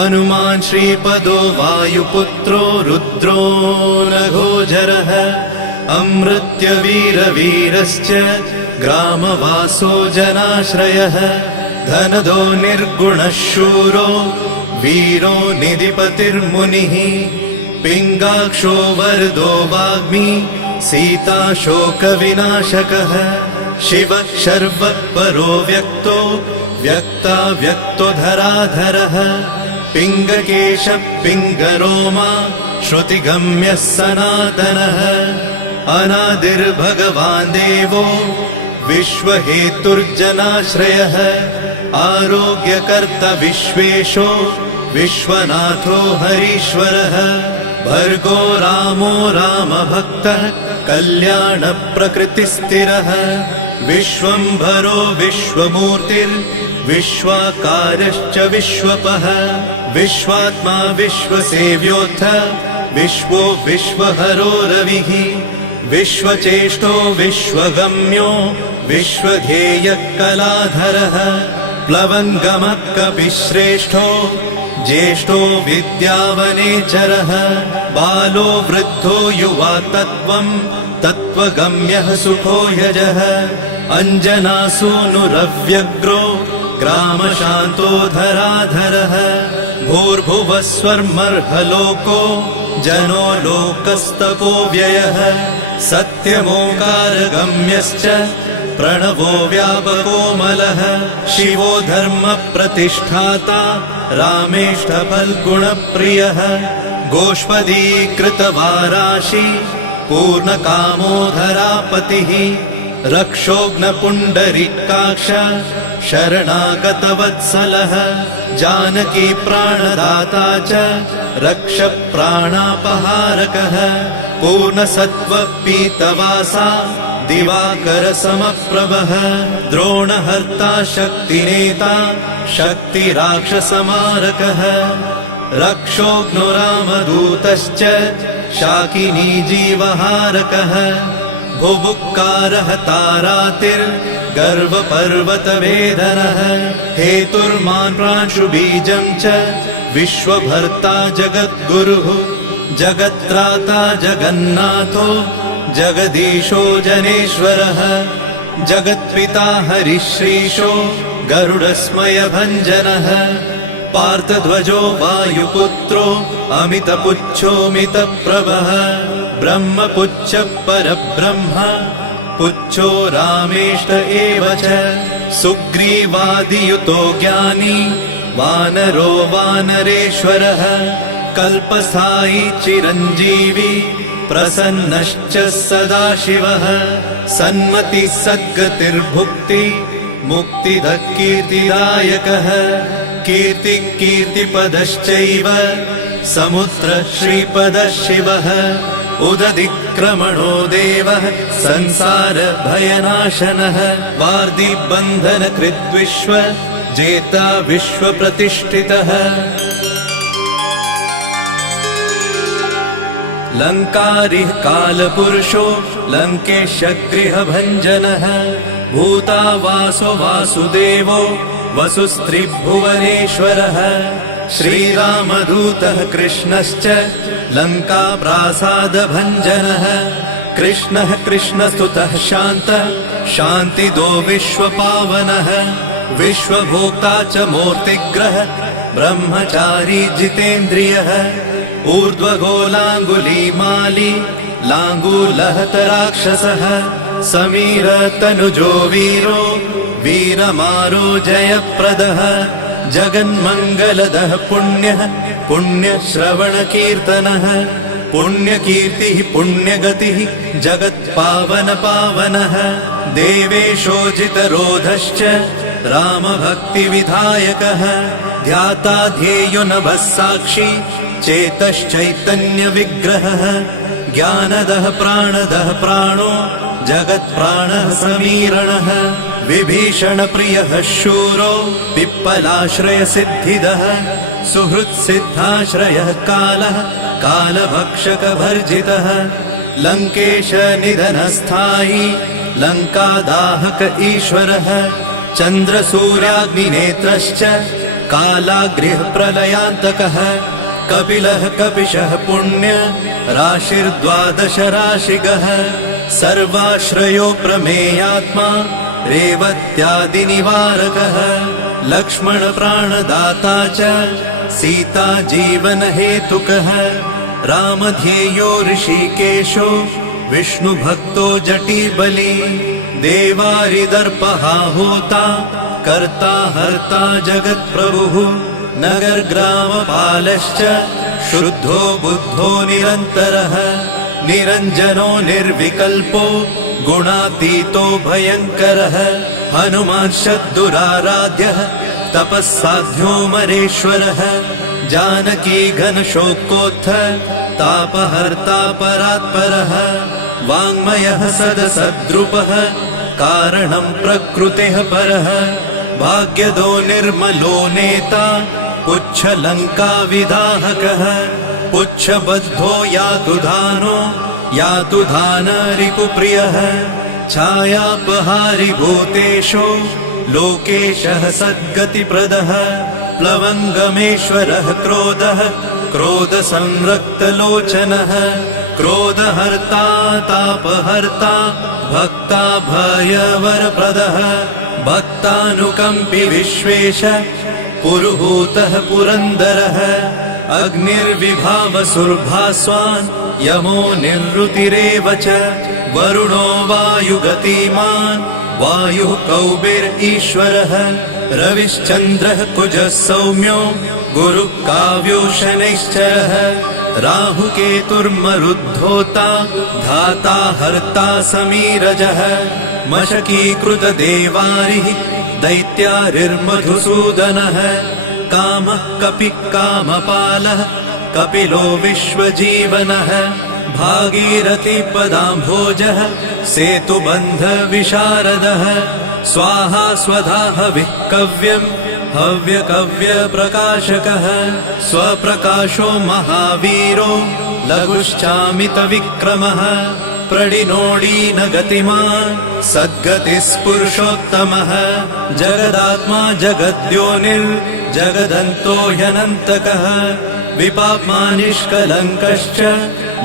हनुमान् श्रीपदो वायुपुत्रो रुद्रो नघोजरः अमृत्यवीरवीरश्च ग्रामवासो जनाश्रयः धनदो निर्गुणः शूरो वीरो निधिपतिर्मुनिः पिङ्गाक्षो वरदो वाग्मी सीताशोकविनाशकः शिवः शर्वः परो व्यक्तो व्यक्ताव्यक्तो धराधरः पिङ्गकेशः पिङ्गरोमा श्रुतिगम्यः सनातनः अनादिर्भगवान् देवो विश्वहेतुर्जनाश्रयः आरोग्यकर्ता विश्वेशो विश्वनाथो हरीश्वरः भर्गो रामो रामभक्तः कल्याणप्रकृतिस्थिरः विश्वम्भरो विश्वमूर्तिर्विश्वाकारश्च विश्वपः विश्वात्मा विश्वसेव्योऽथ विश्वो विश्वहरो रविः विश्वचेष्टो विश्वगम्यो विश्वध्येयः कलाधरः प्लवङ्गमः कपिश्रेष्ठो ज्येष्ठो विद्यावनेचरः बालो वृद्धो युवा तत्त्वगम्यः सुखो यजः अञ्जनासूनुरव्यग्रो ग्रामशान्तो धराधरः भूर्भुवः स्वर्मर्हलोको जनो लोकस्तपो व्ययः सत्यमोकारगम्यश्च प्रणवो व्यापकोमलः शिवो धर्मप्रतिष्ठाता रामेष्ठफल्गुणप्रियः गोष्पदीकृतवाराशि पूर्णकामोधरापतिः रक्षोघ्नपुण्डरीकाक्ष शरणागतवत्सलः जानकी प्राणदाता च रक्षप्राणापहारकः पूर्णसत्त्वपीतवासा दिवाकरसमप्रभः द्रोणहर्ता शक्तिनेता शक्तिराक्षसमारकः रक्षोघ्नो रामदूतश्च शाकिनी जीवहारकः भुभुक्कारः तारातिर्गर्वपर्वतवेदनः हेतुर्मान् प्रांशुबीजं च विश्वभर्ता जगद्गुरुः जगत्त्राता जगन्नाथो जगदीशो जनेश्वरः जगत्पिता हरिश्रीशो गरुडस्मयभञ्जनः पार्थध्वजो वायुपुत्रो अमितपुच्छोऽमितप्रभः ब्रह्मपुच्छ परब्रह्म पुच्छो रामेष्ट एव च सुग्रीवादियुतो ज्ञानी वानरो वानरेश्वरः कल्पस्थायी चिरञ्जीवी प्रसन्नश्च सदाशिवः सन्मति सद्गतिर्भुक्ति मुक्तिदः कीर्तिदायकः कीर्तिपदश्चैव समुद्र श्रीपदः शिवः उदधिक्रमणो देवः संसार भयनाशनः वार्धिबन्धनकृद्विश्व जेता विश्वप्रतिष्ठितः लङ्कारिः कालपुरुषो लङ्केशगृहभञ्जनः भूतावासो वासुदेवो वसुस्त्रिभुवनेश्वरः श्रीरामदूतः कृष्णश्च लङ्काप्रासादभञ्जनः कृष्णः कृष्णस्तुतः शान्तः शान्तिदो विश्वपावनः विश्वभोक्ता च मूर्तिग्रह ब्रह्मचारी जितेन्द्रियः ऊर्ध्वगोलाङ्गुलीमाली लाङ्गूलहतराक्षसः समीरतनुजो वीरो वीरमारो जयप्रदः जगन्मङ्गलदः पुण्यः पुण्यश्रवणकीर्तनः पुण्यकीर्तिः पुण्यगतिः जगत्पावनपावनः देवेशोजितरोधश्च रामभक्तिविधायकः ध्याता ध्येयो नभः साक्षी चेतश्चैतन्यविग्रहः ज्ञानदः प्राणदः प्राणो जगत्प्राणः समीरणः विभीषणप्रियः शूरो पिप्पलाश्रयसिद्धिदः सुहृत्सिद्धाश्रयः कालः कालभक्षकभर्जितः लङ्केशनिधनस्थायी लङ्कादाहक ईश्वरः चन्द्रसूर्याग्निनेत्रश्च कालाग्निः प्रलयान्तकः कपिलः कपिशः पुण्य राशिर्द्वादश राशिगः सर्वाश्रयो प्रमेयात्मा रेवत्यादिनिवारकः लक्ष्मण प्राणदाता च सीता जीवन हेतुकः रामध्येयो ऋषिकेशो विष्णुभक्तो जटिबली देवारिदर्पहा होता कर्ता हर्ता जगत्प्रभुः नगरग्रामपालश्च शुद्धो बुद्धो निरन्तरः निरञ्जनो निर्विकल्पो गुणातीतो भयङ्करः हनुमान्शद्दुराराध्यः तपस्साध्यो मरेश्वरः जानकी घनशोकोत्थ तापहर्ता परात्परः वाङ्मयः सदसद्रुपः कारणं प्रकृतेः परः भाग्यदो निर्मलो नेता पुच्छलङ्काविदाहकः पुच्छबद्धो यातु धानो यातु धानरिपुप्रियः छायापहारि भूतेषु लोकेशः सद्गतिप्रदः प्लवङ्गमेश्वरः क्रोधः क्रोधसंरक्तलोचनः क्रोधहर्ता तापहर्ता भक्ता भयवरप्रदः भक्तानुकम्पि विश्वेश पुरुहूतः पुरन्दरः अग्निर्विभावसुर्भास्वान् यमो निरृतिरेव च वरुणो वायुगतिमान् वायुः कौबेर्ईश्वरः रविश्चन्द्रः कुजः सौम्यो गुरुः काव्यो शनैश्चरः राहुकेतुर्मरुद्धोता धाता हर्ता समीरजः मशकीकृतदेवारिः दैत्यारिर्मधुसूदनः कामः कपिः कामपालः कपिलो विश्वजीवनः भागीरथीपदाम्भोजः सेतुबन्धविशारदः स्वाहा स्वधा हविः कव्यम् हव्यकव्यप्रकाशकः स्वप्रकाशो महावीरो लघुश्चामितविक्रमः प्रडिनोडीनगतिमान् सद्गतिस्पुरुषोत्तमः जगदात्मा जगद्योनिर्जगदन्तो ह्यनन्तकः विपाप्मा निष्कलङ्कश्च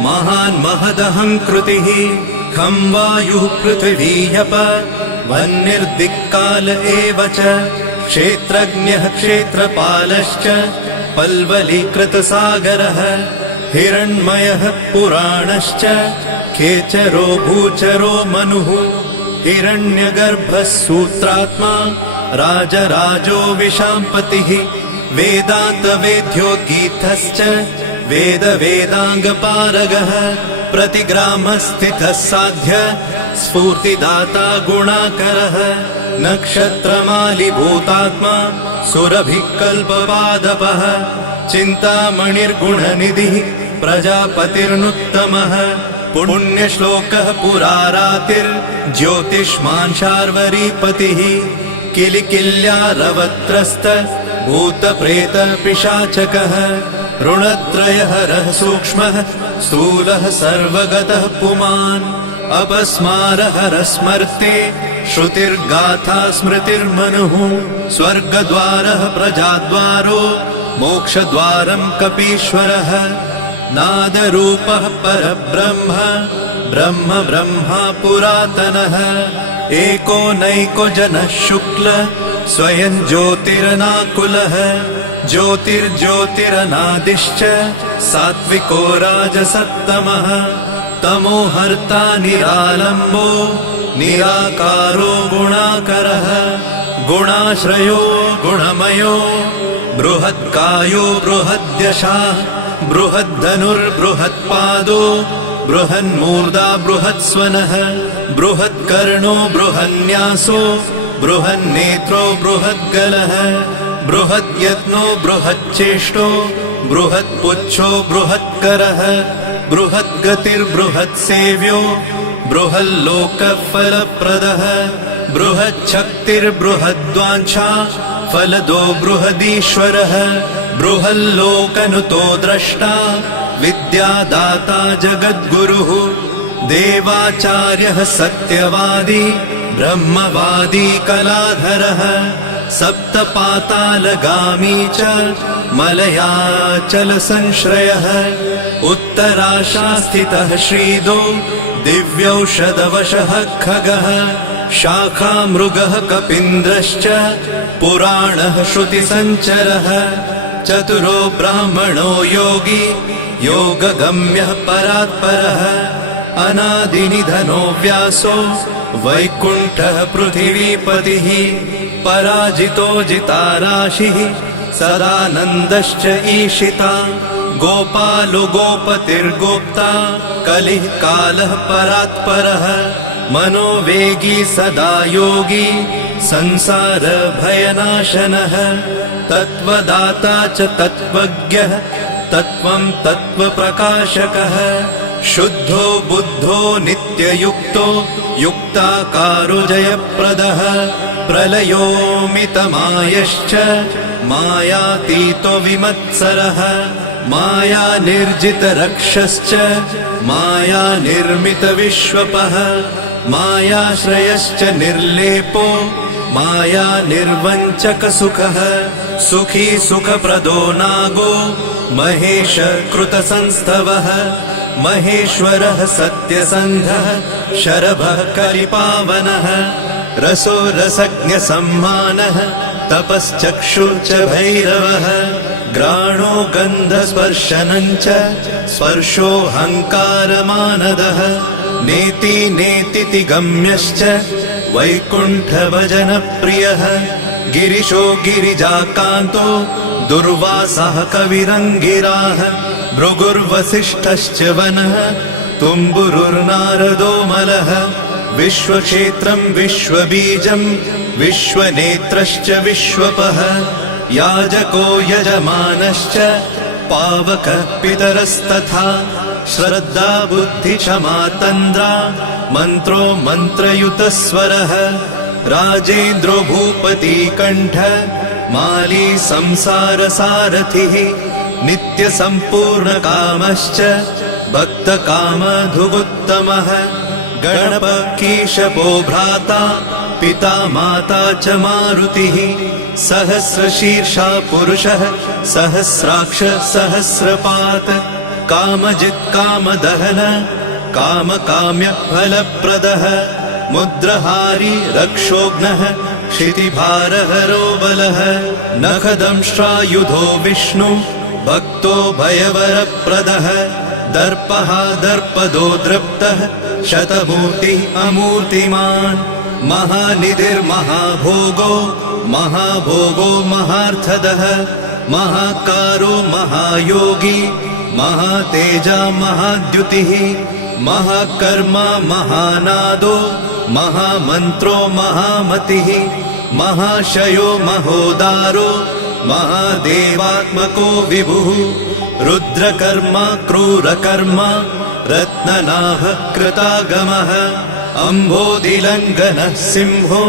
महान् महदहङ्कृतिः खं वायुः पृथिवीयप वह्निर्दिक्काल एव च क्षेत्रज्ञः क्षेत्रपालश्च पल्वलीकृतसागरः हिरण्मयः पुराणश्च खेचरो भूचरो मनुः हिरण्यगर्भः सूत्रात्मा राजराजो विशाम्पतिः वेदान्तवेद्योद्गीतश्च वेदवेदाङ्गपारगः प्रतिग्रामस्थितः साध्य स्फूर्तिदाता गुणाकरः नक्षत्रमालिभूतात्मा सुरभिकल्पपादपः चिन्तामणिर्गुणनिधिः प्रजापतिर्नुत्तमः पुण्यश्लोकः पुरारातिर्ज्योतिष्मान् शार्वरीपतिः किलिकिल्यारवत्रस्त भूतप्रेतपिशाचकः ऋणत्रयहरः सूक्ष्मः स्थूलः सर्वगतः पुमान् अपस्मारहरः स्मर्ते श्रुतिर्गाथा स्मृतिर्मनुः स्वर्गद्वारः प्रजाद्वारो मोक्षद्वारं कपीश्वरः नादरूपः परब्रह्म ब्रह्म ब्रह्मा पुरातनः एको नैको जनः शुक्ल स्वयं ज्योतिरनाकुलः ज्योतिर्ज्योतिरनादिश्च सात्विको राजसत्तमः तमोहर्ता निरालम्बो निराकारो गुणाकरः गुणाश्रयो गुणमयो बृहत्कायो बृहद्यशाः बृहद्धनुर्बृहत्पादो बृहन्मूर्धा बृहत्स्वनः बृहत्कर्णो बृहन्यासो बृहन्नेत्रो बृहद्गलः बृहद्यत्नो बृहच्चेष्टो बृहत्पुच्छो बृहत्करः बृहद्गतिर्बृहत्सेव्यो बृहल्लोकफलप्रदः बृहच्छक्तिर्बृहद्वाञ्छा फलदो बृहदीश्वरः बृहल्लोकनुतो द्रष्टा विद्यादाता जगद्गुरुः देवाचार्यः सत्यवादी ब्रह्मवादी कलाधरः सप्तपातालगामी च मलयाचलसंश्रयः उत्तराशास्थितः श्रीदो दिव्यौषधवशः खगः शाखामृगः कपीन्द्रश्च पुराणः श्रुतिसञ्चरः चतुरो ब्राह्मणो योगी योगगम्यः परात्परः अनादिनिधनो व्यासो वैकुण्ठः पृथिवीपतिः पराजितो जिताराशिः सदानन्दश्च ईशिता गोपालो गोपतिर्गोप्ता कलिः कालः परात्परः मनोवेगी सदा योगी संसारभयनाशनः तत्त्वदाता च तत्त्वज्ञः तत्त्वं तत्त्वप्रकाशकः शुद्धो बुद्धो नित्ययुक्तो युक्ताकारो जयप्रदः प्रलयोमितमायश्च मायातीतो विमत्सरः मायानिर्जितरक्षश्च मायानिर्मितविश्वपः मायाश्रयश्च निर्लेपो मायानिर्वञ्चकसुखः सुखी सुखप्रदो नागो महेश कृतसंस्थवः महेश्वरः सत्यसन्धः शरभः कलिपावनः रसो रसज्ञसम्मानः तपश्चक्षु च भैरवः घ्राणो गन्धस्पर्शनञ्च स्पर्शोऽहङ्कारमानदः नेति नेतिति गम्यश्च वैकुण्ठभजनप्रियः गिरिशो गिरिजाकान्तो दुर्वासः कविरङ्गिराः भृगुर्वसिष्ठश्च वनः तुम्बुरुर्नारदो मलः विश्वक्षेत्रं विश्वबीजं विश्वनेत्रश्च विश्वपः याजको यजमानश्च पावकः पितरस्तथा श्रद्धा बुद्धिक्षमा तन्द्रा मन्त्रो मन्त्रयुतस्वरः राजेन्द्रो भूपतिकण्ठ माली संसारसारथिः नित्यसम्पूर्णकामश्च भक्तकामधुगुत्तमः गणपकीशपो भ्राता पिता माता च मारुतिः सहस्रशीर्षा पुरुषः सहस्राक्ष सहस्रपात् कामजित् कामदहन कामकाम्यफलप्रदः मुद्रहारी रक्षोघ्नः क्षितिभारहरो बलः नखदंष्ट्रायुधो विष्णु भक्तो भयवरप्रदः दर्पः दर्पदो दृप्तः शतमूर्तिः अमूर्तिमान् महानिधिर्महाभोगो महाभोगो महार्थदः महाकारो महायोगी महातेजा महाद्युतिः महाकर्मा महानादो महामन्त्रो महामतिः महाशयो महोदारो महादेवात्मको विभुः रुद्रकर्मा क्रूरकर्मा रत्ननाभः कृतागमः अम्भोधिलङ्घनः सिंहो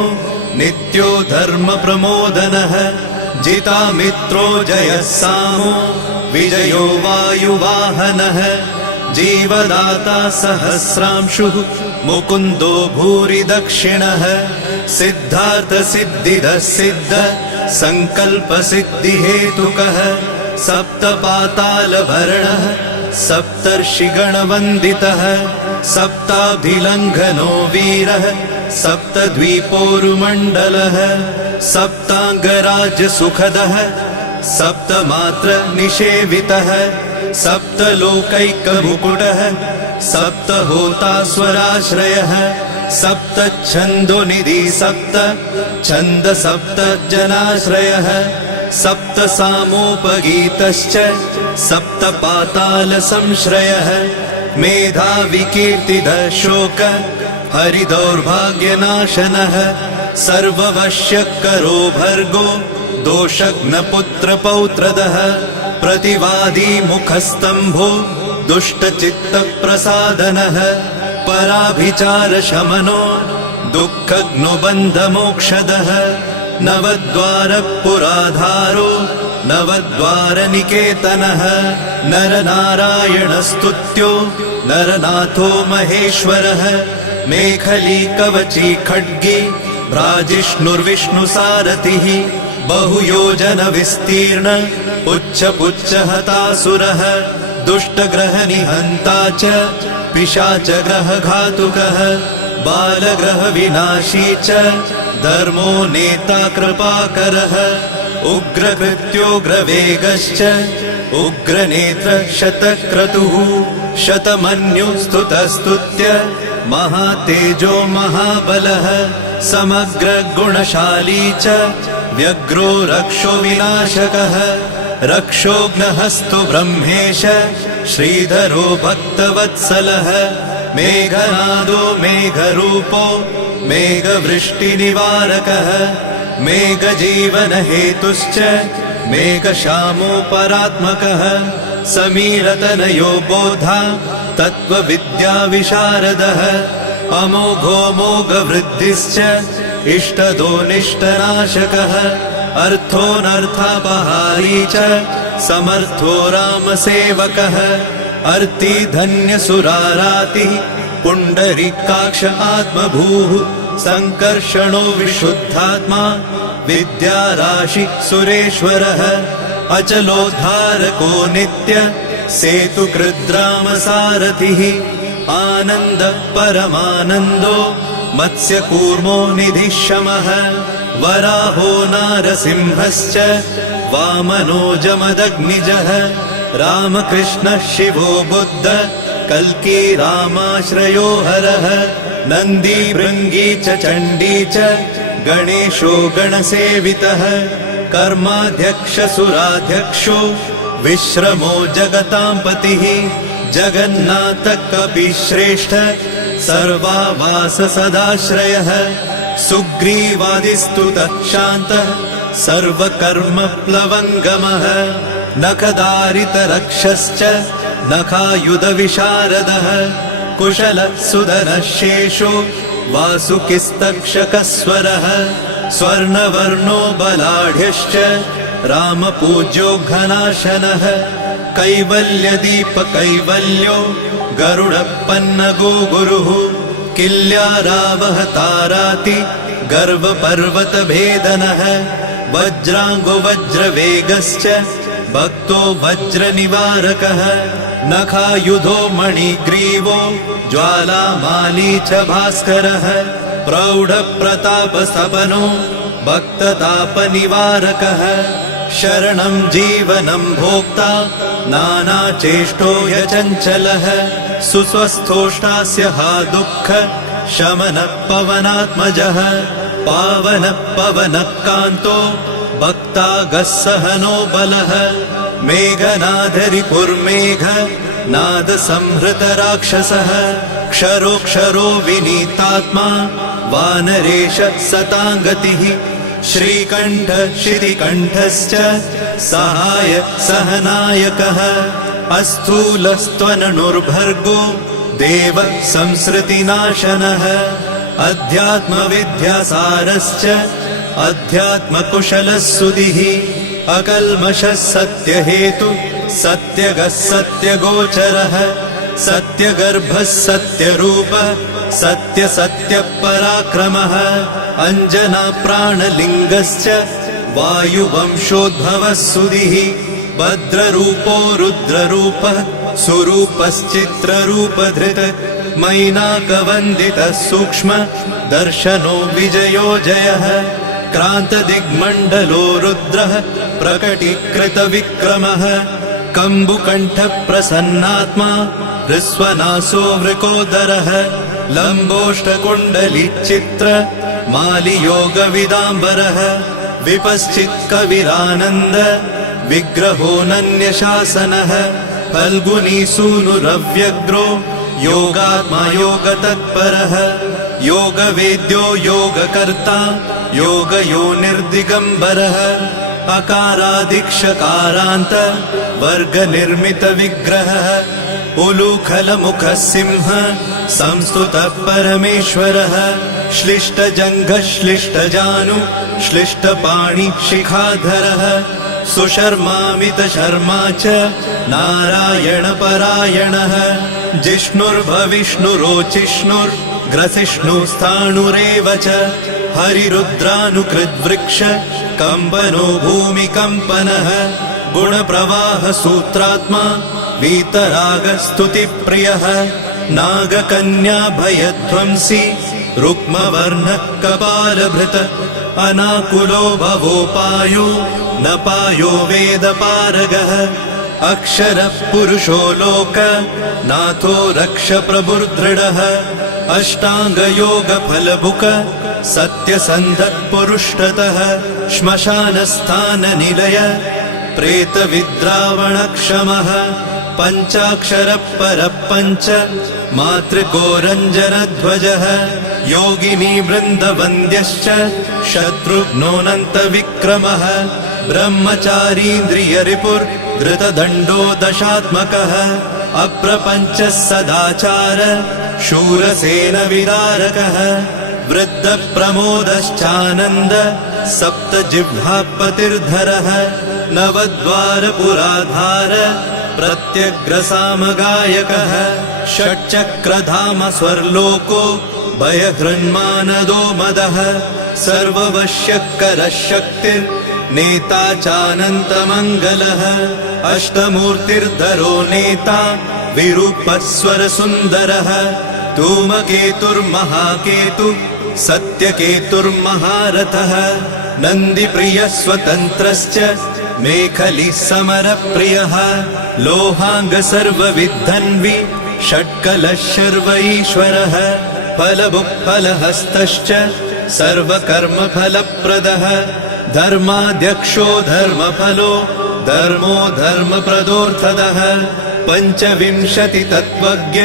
नित्यो धर्मप्रमोदनः जितामित्रो जयः सामो विजयो वायुवाहनः जीवदाता सहस्रांशुः मुकुन्दो भूरि दक्षिणः सिद्धार्थसिद्धिदः सिद्ध सङ्कल्पसिद्धिहेतुकः सप्तपातालभरणः सप्तर्षिगणवन्दितः सप्ताभिलङ्घनो वीरः सप्तद्वीपोरुमण्डलः सप्ताङ्गराजसुखदः सप्तमात्र निषेवितः सप्तलोकैकमुकुटः सप्तहोतास्वराश्रयः सप्तच्छन्दोनिधि सप्त छन्द सप्तजनाश्रयः सप्तसामोपगीतश्च सप्तपातालसंश्रयः मेधाविकीर्तिदः शोक हरिदौर्भाग्यनाशनः सर्ववश्यकरो भर्गो दोषघ्नपुत्रपौत्रदः प्रतिवादी मुखस्तम्भो दुष्टचित्तप्रसादनः पराभिचारशमनो दुःखघ्नुबन्धमोक्षदः नवद्वारपुराधारो नवद्वारनिकेतनः नरनारायणस्तुत्यो नरनाथो महेश्वरः मेखली कवची खड्गी भ्राजिष्णुर्विष्णुसारथिः बहुयोजनविस्तीर्ण पुच्छपुच्छहतासुरः दुष्टग्रहनिहन्ता च पिशाचग्रहघातुकः बालग्रहविनाशी च धर्मो नेता कृपाकरः उग्रकृत्योग्रवेगश्च उग्रनेत्र शतक्रतुः शतमन्युस्तुतस्तुत्य महातेजो महाबलः समग्रगुणशाली च व्यग्रो रक्षो विनाशकः रक्षोघ्नहस्तो ब्रह्मेश श्रीधरो भक्तवत्सलः मेघनादो मेघरूपो मेघवृष्टिनिवारकः मेघजीवनहेतुश्च मेघश्यामो परात्मकः समीरतनयो बोधा तत्त्वविद्याविशारदः अमोघो मोघवृद्धिश्च इष्टदो निष्टनाशकः अर्थोऽनर्थापहारी च समर्थो रामसेवकः अर्तिधन्यसुरारातिः पुण्डरीकाक्ष आत्मभूः सङ्कर्षणो विशुद्धात्मा विद्याराशि सुरेश्वरः अचलोद्धारको नित्य सेतुकृद्रामसारथिः आनन्द परमानन्दो मत्स्यकूर्मो निधिशमः वराहो नारसिंहश्च वामनो जमदग्निजः रामकृष्णः शिवो बुद्ध कल्की रामाश्रयो हरः नन्दी भृङ्गी च चण्डी च गणेशो गणसेवितः कर्माध्यक्षसुराध्यक्षो विश्रमो जगतां पतिः जगन्नाथ कपिश्रेष्ठ सर्वावास सदाश्रयः सुग्रीवादिस्तुतः शान्तः सर्वकर्मप्लवङ्गमः नखदारितरक्षश्च नखायुधविशारदः कुशलः सुदनः शेषो वासुकिस्तक्षकस्वरः स्वर्णवर्णो बलाढ्यश्च रामपूज्यो घनाशनः कैवल्यदीपकैवल्यो गरुडपन्नगो गुरुः किल्यारावहताराति गर्वपर्वतभेदनः वज्राङ्गो वज्रवेगश्च भक्तो वज्रनिवारकः नखायुधो मणिग्रीवो ज्वालामाली च भास्करः प्रौढप्रतापसपनो भक्ततापनिवारकः शरणं जीवनं भोक्ता नानाचेष्टो यचञ्चलः सुस्वस्थोष्टास्य हा दुःख शमनः पवनात्मजः पावनः पवनः कान्तो भक्तागः सहनो बलः मेघनादरिपुर्मेघ नादसंहृतराक्षसः क्षरोक्षरो विनीतात्मा वानरेश सताङ्गतिः श्रीकण्ठ शितिकण्ठश्च सहाय सहनायकः अस्थूलस्त्वननुर्भर्गो देव संसृतिनाशनः अध्यात्मविद्यासारश्च अध्यात्मकुशलः सुधिः अकल्मषः सत्यहेतु सत्यगः सत्यगोचरः सत्यगर्भः सत्यरूपः सत्यसत्यपराक्रमः अञ्जनाप्राणलिङ्गश्च वायुवंशोद्भवः सुधिः भद्ररूपो रुद्ररूपः सुरूपश्चित्ररूपधृत् मैनाकवन्दितः सूक्ष्म दर्शनो विजयो जयः क्रान्तदिग्मण्डलो रुद्रः प्रकटीकृतविक्रमः कम्बुकण्ठप्रसन्नात्मा हृस्वनासो वृकोदरः लम्बोष्टकुण्डलिचित्र मालियोगविदाम्बरः विपश्चित्कविरानन्द विग्रहोऽनन्यशासनः फल्गुनीसूनुरव्यग्रो योगात्मा योगतत्परः योगवेद्यो योगकर्ता योगयोनिर्दिगम्बरः अकारादिक्षकारान्त वर्गनिर्मितविग्रहः उलूखलमुखः सिंह संस्तुतः परमेश्वरः श्लिष्टजङ्घः श्लिष्टजानु श्लिष्टपाणि शिखाधरः सुशर्मामितशर्मा च नारायणपरायणः जिष्णुर्भविष्णुरोचिष्णुर्ग्रसिष्णुस्थाणुरेव च हरिरुद्रानुकृद्वृक्ष कम्पनो भूमिकम्पनः गुणप्रवाह सूत्रात्मा वीतरागस्तुतिप्रियः नागकन्या भयध्वंसी रुक्मवर्णः कपालभृत अनाकुलो भवोपायो न पायो वेदपारगः अक्षरः पुरुषो लोक नाथो रक्ष प्रभुर्दृढः अष्टाङ्गयोगफलभुक सत्यसन्धः पुरुषतः श्मशानस्थाननिलय प्रेतविद्रावणक्षमः पञ्चाक्षरः परः पञ्च मातृकोरञ्जनध्वजः योगिनी वृन्दवन्द्यश्च शत्रुघ्नोऽनन्तविक्रमः ब्रह्मचारीन्द्रियरिपुर्धृतदण्डो दशात्मकः अप्रपञ्चः सदाचार शूरसेनविदारकः वृद्धप्रमोदश्चानन्द सप्तजिह्वापतिर्धरः नवद्वारपुराधार प्रत्यग्रसामगायकः षट्चक्रधाम स्वर्लोको भयहृन्मानदो मदः सर्ववश्यकरः शक्तिर्नेता चानन्तमङ्गलः अष्टमूर्तिर्धरो नेता विरूपस्वरसुन्दरः धूमकेतुर्महाकेतु सत्यकेतुर्महारथः नन्दिप्रियः स्वतन्त्रश्च मेखली समरप्रियः लोहाङ्ग सर्वविद्धन्वि षट्कलः शर्व ईश्वरः फलभुक्फलहस्तश्च सर्वकर्मफलप्रदः धर्माध्यक्षो धर्मफलो धर्मो धर्मप्रदोऽर्थदः पञ्चविंशतितत्त्वज्ञ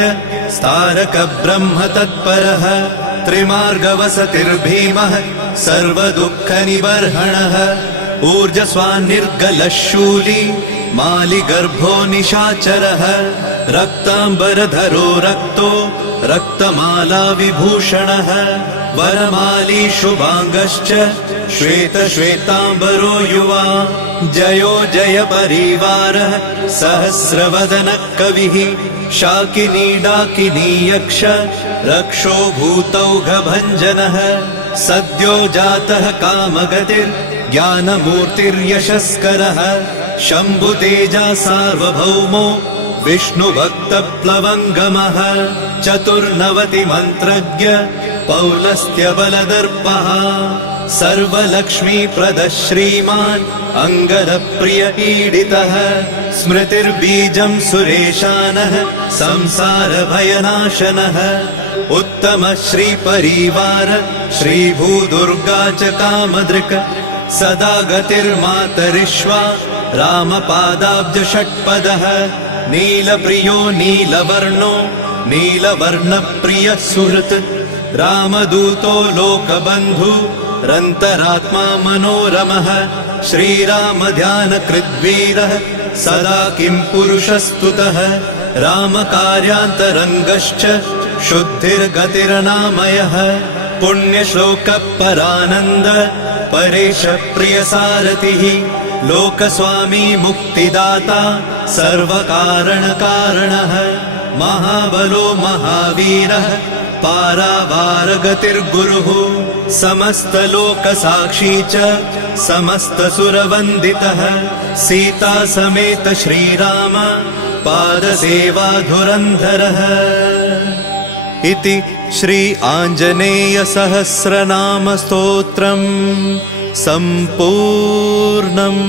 स्तारक ब्रह्म तत्परः त्रिमार्गवसतिर्भीमः सर्वदुःखनिबर्हणः ऊर्जस्वान्निर्गलः शूली मालिगर्भो निशाचरः रक्ताम्बरधरो रक्तो रक्तमाला विभूषणः वरमाली शुभाङ्गश्च श्वेतश्वेताम्बरो युवा जयो जय परिवारः सहस्रवदनः कविः शाकिनी डाकिनी यक्ष रक्षो भूतौघभञ्जनः सद्यो जातः कामगतिर्ज्ञानमूर्तिर्यशस्करः शम्भुतेजा सार्वभौमो विष्णुभक्तप्लवङ्गमः चतुर्नवतिमन्त्रज्ञ पौलस्त्यबलदर्पः सर्वलक्ष्मीप्रदः श्रीमान् अङ्गदप्रिय ईडितः स्मृतिर्बीजं सुरेशानः संसारभयनाशनः उत्तमः श्रीपरिवार श्रीभूदुर्गा च कामदृक् सदा गतिर्मातरिष्वा रामपादाब्जषट्पदः नीलप्रियो नीलवर्णो नीलवर्णप्रियः सुहृत् रामदूतो लोकबन्धु रन्तरात्मा मनोरमः श्रीरामध्यानकृद्वीरः सदा किं पुरुषस्तुतः रामकार्यान्तरङ्गश्च शुद्धिर्गतिरनामयः पुण्यश्लोकपरानन्द परेशप्रियसारथिः लोकस्वामी मुक्तिदाता सर्वकारणकारणः महाबलो महावीरः पारावारगतिर्गुरुः समस्तलोकसाक्षी च समस्तसुरवन्दितः सीता समेत श्रीराम पादसेवाधुरन्धरः इति श्री आञ्जनेय सहस्रनाम स्तोत्रम् सम्पूर्णम्।